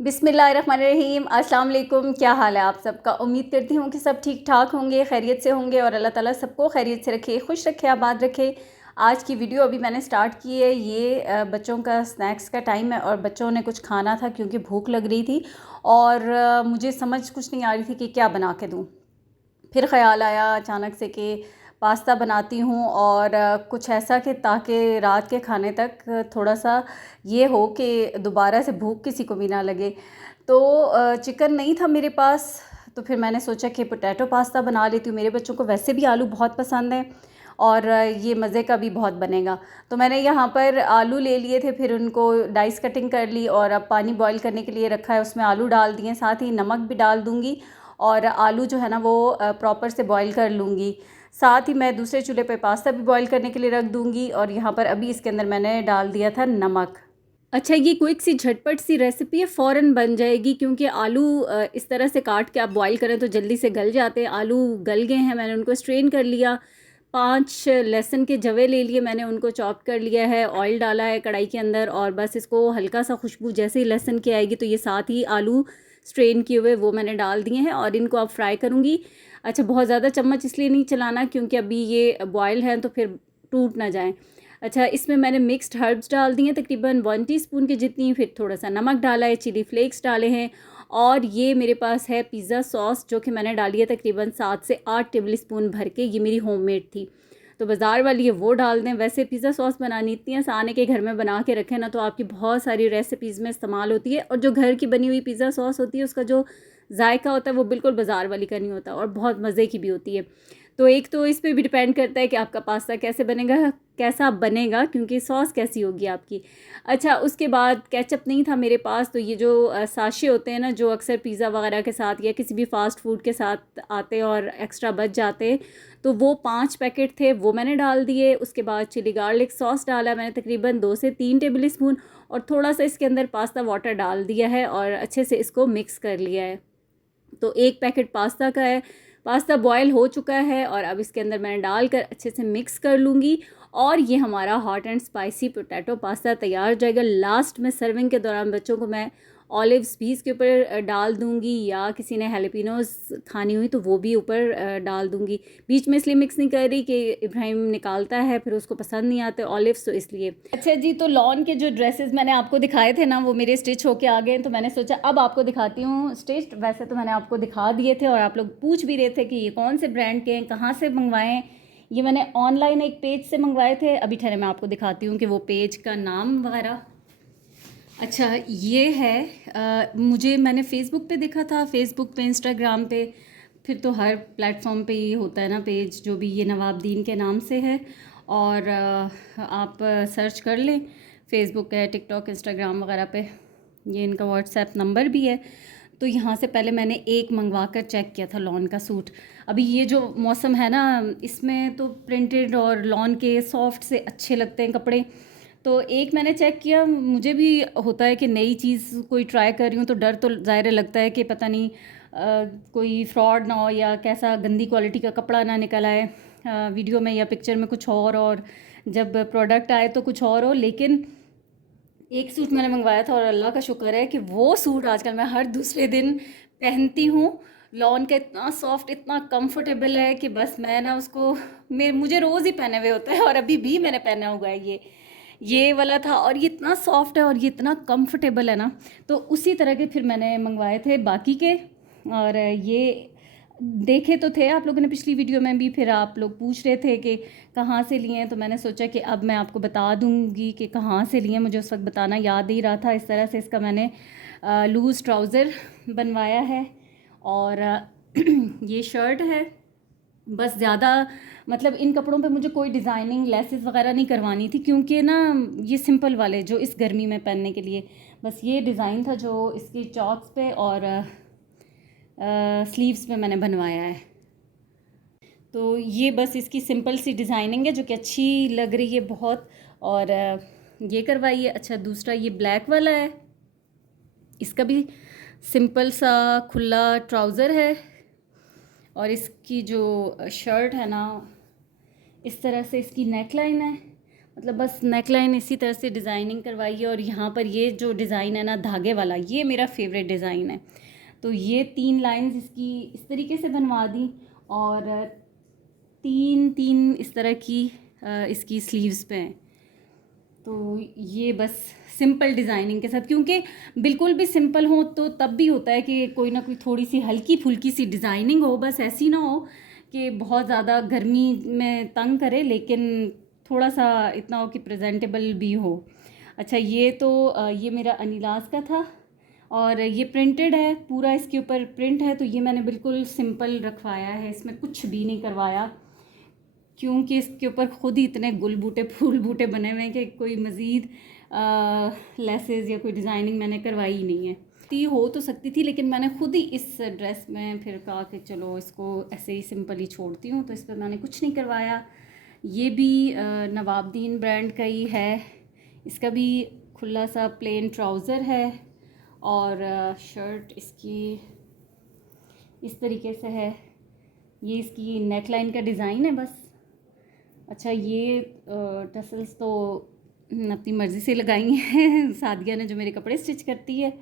बिस्मिल्लाहिर्रहमानिर्रहीम। अस्सलाम वालेकुम। क्या हाल है आप सबका? उम्मीद करती हूँ कि सब ठीक ठाक होंगे, खैरियत से होंगे और अल्लाह ताला सबको खैरियत से रखे, खुश रखे, आबाद रखे। आज की वीडियो अभी मैंने स्टार्ट की है। ये बच्चों का स्नैक्स का टाइम है और बच्चों ने कुछ खाना था क्योंकि भूख लग रही थी और मुझे समझ कुछ नहीं आ रही थी कि क्या बना के दूँ। फिर ख़्याल आया अचानक से कि पास्ता बनाती हूँ और कुछ ऐसा कि ताकि रात के खाने तक थोड़ा सा ये हो कि दोबारा से भूख किसी को भी ना लगे। तो चिकन नहीं था मेरे पास, तो फिर मैंने सोचा कि पोटैटो पास्ता बना लेती हूँ। मेरे बच्चों को वैसे भी आलू बहुत पसंद है और ये मज़े का भी बहुत बनेगा। तो मैंने यहाँ पर आलू ले लिए थे, फिर उनको डाइस कटिंग कर ली और अब पानी बॉईल करने के लिए रखा है, उसमें आलू डाल दिए, साथ ही नमक भी डाल दूँगी और आलू जो है ना वो प्रॉपर से बॉईल कर लूँगी। साथ ही मैं दूसरे चूल्हे पे पास्ता भी बॉईल करने के लिए रख दूँगी और यहाँ पर अभी इसके अंदर मैंने डाल दिया था नमक। अच्छा, ये क्विक सी झटपट सी रेसिपी है, फ़ौरन बन जाएगी क्योंकि आलू इस तरह से काट के आप बॉईल करें तो जल्दी से गल जाते हैं। आलू गल गए हैं, मैंने उनको स्ट्रेन कर लिया। 5 लहसुन के जवे ले लिए मैंने, उनको चॉप कर लिया है, ऑयल डाला है कढ़ाई के अंदर और बस इसको हल्का सा खुशबू जैसे ही लहसुन की आएगी तो ये साथ ही आलू स्ट्रेन किए हुए वो मैंने डाल दिए हैं और इनको अब फ्राई करूँगी। अच्छा, बहुत ज़्यादा चम्मच इसलिए नहीं चलाना क्योंकि अभी ये बॉयल हैं तो फिर टूट ना जाएँ। अच्छा, इसमें मैंने मिक्स्ड हर्ब्स डाल दिए हैं तकरीबन 1 टीस्पून की जितनी, फिर थोड़ा सा नमक डाला है, चिली फ्लेक्स डाले हैं और ये मेरे पास है पिज़्ज़ा सॉस जो कि मैंने डाली है तकरीबन 7 से 8 टेबल स्पून भर के। ये मेरी होममेड थी, तो बाज़ार वाली है वो डाल दें। वैसे पिज़्ज़ा सॉस बनानी इतनी आसान है कि घर में बना के रखें ना तो आपकी बहुत सारी रेसिपीज़ में इस्तेमाल होती है और जो घर की बनी हुई पिज़्ज़ा सॉस होती है उसका जो जायका होता है वो बिल्कुल बाज़ार वाली का नहीं होता और बहुत मज़े की भी होती है। तो एक तो इस पे भी डिपेंड करता है कि आपका पास्ता कैसा बनेगा क्योंकि सॉस कैसी होगी आपकी। अच्छा, उसके बाद केचप नहीं था मेरे पास, तो ये जो साशे होते हैं ना जो अक्सर पिज़्ज़ा वगैरह के साथ या किसी भी फ़ास्ट फूड के साथ आते हैं और एक्स्ट्रा बच जाते हैं, तो वो 5 पैकेट थे वो मैंने डाल दिए। उसके बाद चिली गार्लिक सॉस डाला मैंने तकरीबन 2 से 3 टेबल स्पून और थोड़ा सा इसके अंदर पास्ता वाटर डाल दिया है और अच्छे से इसको मिक्स कर लिया है। तो 1 पैकेट पास्ता का है। पास्ता बॉयल हो चुका है और अब इसके अंदर मैंने डालकर अच्छे से मिक्स कर लूँगी और ये हमारा hot and spicy potato pasta तैयार हो जाएगा। लास्ट में सर्विंग के दौरान बच्चों को मैं ऑलिव्स भी इसके ऊपर डाल दूँगी या किसी ने हैलोपिनोस खानी हुई तो वो भी ऊपर डाल दूँगी। बीच में इसलिए मिक्स नहीं कर रही कि इब्राहिम निकालता है फिर उसको पसंद नहीं आते ऑलिव्स, तो इसलिए। अच्छा जी, तो लॉन के जो ड्रेसेस मैंने आपको दिखाए थे ना वो मेरे स्टिच होके आ गए, तो मैंने सोचा अब आपको दिखाती हूँ स्टिच्ड। वैसे तो मैंने आपको दिखा दिए थे और आप लोग पूछ भी रहे थे कि ये कौन से ब्रांड के हैं, कहाँ से मंगवाएं। ये मैंने ऑनलाइन एक पेज से मंगवाए थे। अभी ठहरे मैं आपको दिखाती हूँ कि वो पेज का नाम वगैरह। अच्छा, ये है मैंने फ़ेसबुक पे देखा था, फ़ेसबुक पे, इंस्टाग्राम पे, फिर तो हर प्लेटफॉर्म पे ये होता है ना पेज जो भी, ये नवाबदीन के नाम से है और आप सर्च कर लें, फ़ेसबुक है, टिकटॉक, इंस्टाग्राम वगैरह पे। ये इनका व्हाट्सएप नंबर भी है। तो यहाँ से पहले मैंने एक मंगवा कर चेक किया था लॉन का सूट। अभी ये जो मौसम है ना इसमें तो प्रिंटेड और लॉन के सॉफ्ट से अच्छे लगते हैं कपड़े। तो एक मैंने चेक किया, मुझे भी होता है कि नई चीज़ कोई ट्राई कर रही हूँ तो डर तो ज़ाहिर लगता है कि पता नहीं कोई फ्रॉड ना हो या कैसा गंदी क्वालिटी का कपड़ा ना निकल आए वीडियो में या पिक्चर में कुछ और जब प्रोडक्ट आए तो कुछ और हो। लेकिन एक सूट मैंने मंगवाया था और अल्लाह का शुक्र है कि वो सूट आजकल मैं हर दूसरे दिन पहनती हूँ। लॉन का इतना सॉफ्ट, इतना कंफर्टेबल है कि बस मैं ना उसको मुझे रोज़ ही पहने हुए होता है और अभी भी मैंने पहना हुआ है। ये वाला था और ये इतना सॉफ्ट है और ये इतना कंफर्टेबल है ना, तो उसी तरह के फिर मैंने मंगवाए थे बाकी के। और ये देखे तो थे आप लोगों ने पिछली वीडियो में भी, फिर आप लोग पूछ रहे थे कि कहाँ से लिए हैं, तो मैंने सोचा कि अब मैं आपको बता दूंगी कि कहाँ से लिए। मुझे उस वक्त बताना याद ही रहा था। इस तरह से इसका मैंने लूज़ ट्राउज़र बनवाया है और ये शर्ट है। बस ज़्यादा मतलब इन कपड़ों पे मुझे कोई डिज़ाइनिंग लेसेस वगैरह नहीं करवानी थी क्योंकि ना ये सिंपल वाले जो इस गर्मी में पहनने के लिए बस ये डिज़ाइन था जो इसकी चॉक्स पे और स्लीव्स पे मैंने बनवाया है। तो ये बस इसकी सिंपल सी डिज़ाइनिंग है जो कि अच्छी लग रही है बहुत और ये करवाई है। अच्छा, दूसरा ये ब्लैक वाला है, इसका भी सिंपल सा खुला ट्राउज़र है और इसकी जो शर्ट है ना इस तरह से इसकी नेक लाइन है। मतलब बस नेकलाइन इसी तरह से डिज़ाइनिंग करवाई है। और यहाँ पर ये जो डिज़ाइन है ना धागे वाला, ये मेरा फेवरेट डिज़ाइन है। तो ये 3 लाइंस इसकी इस तरीके से बनवा दी और 3 इस तरह की इसकी स्लीव्स पे हैं। तो ये बस सिंपल डिज़ाइनिंग के साथ, क्योंकि बिल्कुल भी सिंपल हो तो तब भी होता है कि कोई ना कोई थोड़ी सी हल्की फुल्की सी डिज़ाइनिंग हो, बस ऐसी ना हो कि बहुत ज़्यादा गर्मी में तंग करे, लेकिन थोड़ा सा इतना हो कि प्रेजेंटेबल भी हो। अच्छा, ये तो ये मेरा अनीलाज का था और ये प्रिंटेड है पूरा, इसके ऊपर प्रिंट है। तो ये मैंने बिल्कुल सिंपल रखवाया है, इसमें कुछ भी नहीं करवाया, क्योंकि इसके ऊपर ख़ुद ही इतने गुल बूटे फूल बूटे बने हुए हैं कि कोई मज़ीद लेसेस या कोई डिज़ाइनिंग मैंने करवाई ही नहीं है। हो तो सकती थी, लेकिन मैंने ख़ुद ही इस ड्रेस में फिर कहा कि चलो इसको ऐसे ही सिंपल ही छोड़ती हूँ, तो इस पर मैंने कुछ नहीं करवाया। ये भी नवाबदीन ब्रांड का ही है। इसका भी खुला सा प्लेन ट्राउज़र है और शर्ट इसकी इस तरीके से है। ये इसकी नेक लाइन का डिज़ाइन है बस। अच्छा, ये टसल्स तो अपनी मर्ज़ी से लगाई हैं सादिया ने, जो मेरे कपड़े स्टिच करती है।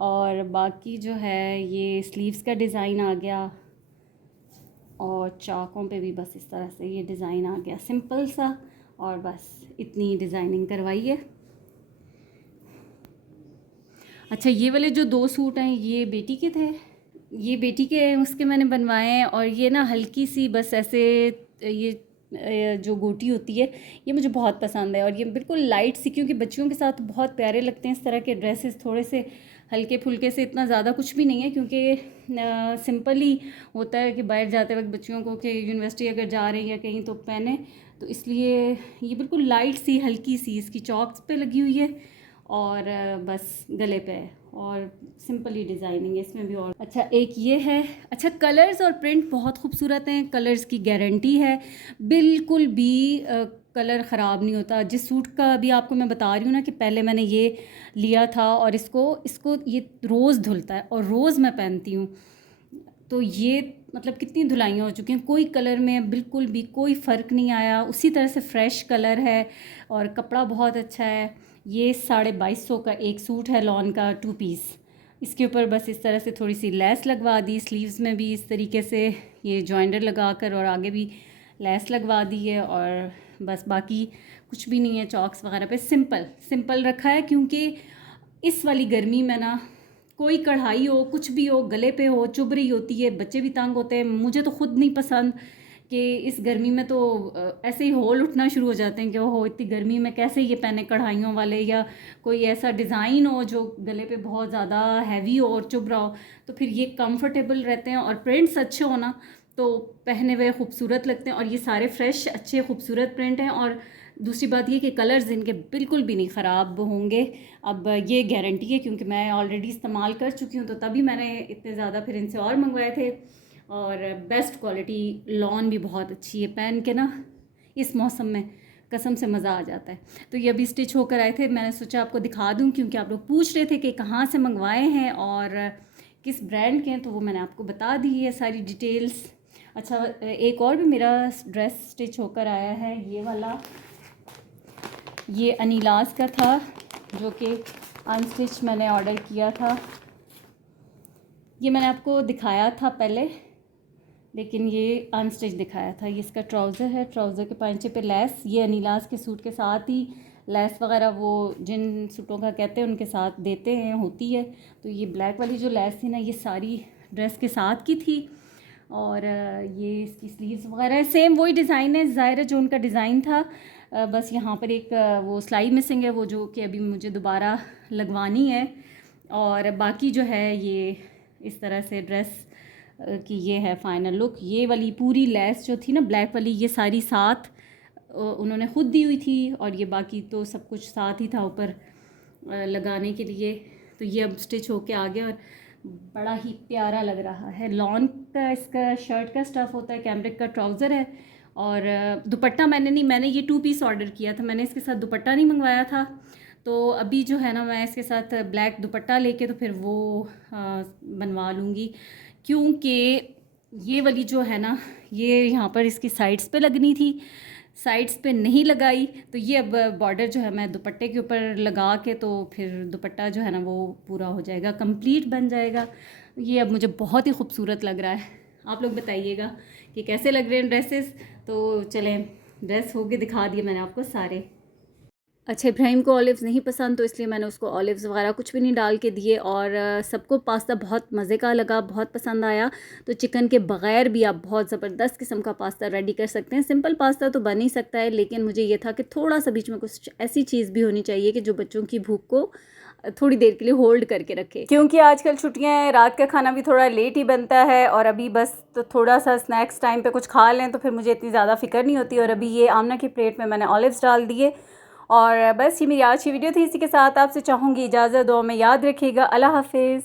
और बाकी जो है ये स्लीव्स का डिज़ाइन आ गया और चाकों पे भी बस इस तरह से ये डिज़ाइन आ गया सिंपल सा, और बस इतनी डिज़ाइनिंग करवाई है। अच्छा, ये वाले जो 2 सूट हैं ये बेटी के थे, ये बेटी के हैं, उसके मैंने बनवाए हैं। और ये ना हल्की सी बस ऐसे ये जो गोटी होती है ये मुझे बहुत पसंद है। और ये बिल्कुल लाइट सी, क्योंकि बच्चियों के साथ बहुत प्यारे लगते हैं इस तरह के ड्रेसेस, थोड़े से हल्के फुल्के से, इतना ज़्यादा कुछ भी नहीं है, क्योंकि सिंपल ही होता है कि बाहर जाते वक्त बच्चियों को कि यूनिवर्सिटी अगर जा रही है कहीं तो पहने, तो इसलिए ये बिल्कुल लाइट सी हल्की सी इसकी चॉक्स पे लगी हुई है और बस गले पे है और सिंपल ही डिज़ाइनिंग है इसमें भी। और अच्छा, एक ये है। अच्छा, कलर्स और प्रिंट बहुत खूबसूरत हैं, कलर्स की गारंटी है, बिल्कुल भी कलर ख़राब नहीं होता। जिस सूट का अभी आपको मैं बता रही हूँ ना कि पहले मैंने ये लिया था और इसको ये रोज़ धुलता है और रोज़ मैं पहनती हूँ, तो ये मतलब कितनी धुलाइयाँ हो चुकी हैं, कोई कलर में बिल्कुल भी कोई फ़र्क नहीं आया, उसी तरह से फ्रेश कलर है और कपड़ा बहुत अच्छा है। ये 2250 का एक सूट है लॉन का 2 पीस। इसके ऊपर बस इस तरह से थोड़ी सी लेस लगवा दी, स्लीव्स में भी इस तरीके से ये जॉइंटर लगा कर और आगे भी लेस लगवा दी है, और बस बाकी कुछ भी नहीं है चॉक्स वगैरह पे, सिंपल रखा है। क्योंकि इस वाली गर्मी में ना कोई कढ़ाई हो कुछ भी हो गले पे हो चुभ रही होती है, बच्चे भी तंग होते हैं, मुझे तो ख़ुद नहीं पसंद कि इस गर्मी में तो ऐसे ही होल उठना शुरू हो जाते हैं कि ओहो इतनी गर्मी में कैसे ये पहने कढ़ाइयों वाले, या कोई ऐसा डिज़ाइन हो जो गले पे बहुत ज़्यादा हैवी हो और चुभ रहा हो, तो फिर ये कंफर्टेबल रहते हैं और प्रिंट्स अच्छे हो ना तो पहने हुए खूबसूरत लगते हैं। और ये सारे फ्रेश अच्छे खूबसूरत प्रिंट हैं, और दूसरी बात ये कि कलर्स इनके बिल्कुल भी नहीं ख़राब होंगे। अब ये गारंटी है क्योंकि मैं ऑलरेडी इस्तेमाल कर चुकी हूँ, तो तभी मैंने इतने ज़्यादा फिर इनसे और मंगवाए थे। और बेस्ट क्वालिटी, लॉन भी बहुत अच्छी है, पहन के ना इस मौसम में कसम से मज़ा आ जाता है। तो ये अभी स्टिच होकर आए थे, मैंने सोचा आपको दिखा दूं, क्योंकि आप लोग पूछ रहे थे कि कहाँ से मंगवाए हैं और किस ब्रांड के हैं, तो वो मैंने आपको बता दी है सारी डिटेल्स। अच्छा, एक और भी मेरा ड्रेस स्टिच होकर आया है, ये वाला, ये अनीलाज का था जो कि अनस्टिच मैंने ऑर्डर किया था। ये मैंने आपको दिखाया था पहले, लेकिन ये अनस्टिच दिखाया था। ये इसका ट्राउज़र है, ट्राउज़र के पांचे पे लेस, ये अनीलाज के सूट के साथ ही लेस वगैरह वो जिन सूटों का कहते हैं उनके साथ देते हैं, होती है। तो ये ब्लैक वाली जो लेस थी ना, ये सारी ड्रेस के साथ की थी। और ये इसकी स्लीव्स वगैरह सेम वही डिज़ाइन है, ज़ाहिर है जो उनका डिज़ाइन था, बस यहाँ पर एक वो सिलाई मिसिंग है, वो जो कि अभी मुझे दोबारा लगवानी है। और बाकी जो है ये इस तरह से ड्रेस कि ये है फाइनल लुक। ये वाली पूरी लेस जो थी ना ब्लैक वाली, ये सारी साथ उन्होंने ख़ुद दी हुई थी, और ये बाकी तो सब कुछ साथ ही था ऊपर लगाने के लिए। तो ये अब स्टिच होके आ गया और बड़ा ही प्यारा लग रहा है। लॉन का इसका शर्ट का स्टफ़ होता है, कैमरिक का ट्राउज़र है, और दुपट्टा मैंने ये 2 पीस ऑर्डर किया था, मैंने इसके साथ दुपट्टा नहीं मंगवाया था। तो अभी जो है ना मैं इसके साथ ब्लैक दुपट्टा लेके तो फिर वो बनवा लूँगी, क्योंकि ये वाली जो है ना ये यहाँ पर इसकी साइड्स पे लगनी थी, साइड्स पे नहीं लगाई, तो ये अब बॉर्डर जो है मैं दुपट्टे के ऊपर लगा के, तो फिर दुपट्टा जो है ना वो पूरा हो जाएगा, कंप्लीट बन जाएगा। ये अब मुझे बहुत ही खूबसूरत लग रहा है। आप लोग बताइएगा कि कैसे लग रहे हैं ड्रेसेस। तो चलें, ड्रेस होके दिखा दिए मैंने आपको सारे। अच्छा, इब्राहिम को ऑलिव्स नहीं पसंद, तो इसलिए मैंने उसको ऑलिव्स वगैरह कुछ भी नहीं डाल के दिए। और सबको पास्ता बहुत मज़े का लगा, बहुत पसंद आया। तो चिकन के बग़ैर भी आप बहुत ज़बरदस्त किस्म का पास्ता रेडी कर सकते हैं। सिंपल पास्ता तो बन ही सकता है, लेकिन मुझे ये था कि थोड़ा सा बीच में कुछ ऐसी चीज़ भी होनी चाहिए कि जो बच्चों की भूख को थोड़ी देर के लिए होल्ड करके रखे, क्योंकि आजकल छुट्टियां हैं, रात का खाना भी थोड़ा लेट ही बनता है। और अभी बस तो थोड़ा सा स्नैक्स टाइम पे कुछ खा लें तो फिर मुझे इतनी ज़्यादा फ़िक्र नहीं होती। और अभी ये आमना की प्लेट में मैंने ऑलिव्स डाल दिए। और बस ये मेरी आज की वीडियो थी। इसी के साथ आपसे चाहूँगी इजाज़त, दुआ में याद रखिएगा। अल्लाह हाफिज़।